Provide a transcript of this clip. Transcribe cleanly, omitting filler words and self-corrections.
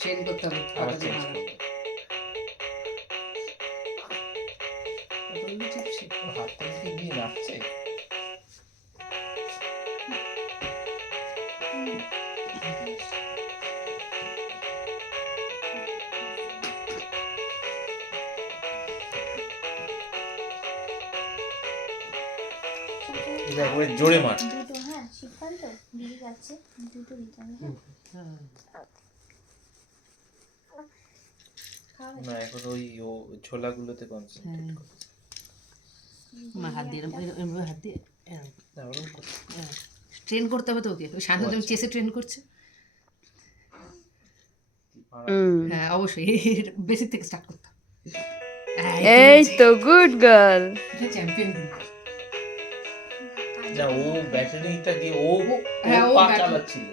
Train করতে হবে হাতটা দিয়ে নাচছে। একবারে জোরে মার। দুটো হ্যাঁ শিখবেন তো দিদি যাচ্ছে দুটো দিতে হবে না এখন ওই ও ছোলাগুলোতে কনসেন্ট্রেট করছে। হাত দিয়ে হাত দিয়ে না ওরকম করছে। ট্রেন করতে হবে তো ওকে। ওই শান্ত তুমি চেসে ট্রেন করছে। হ্যাঁ অবশ্যই বেসিক থেকে স্টার্ট করতে হবে। এই তো গুড গার্ল। চ্যাম্পিয়ন না ও ব্যাটারিটা দিয়ে ও হ্যাঁ, ও পা ব্যাটারি- চালাচ্ছিল।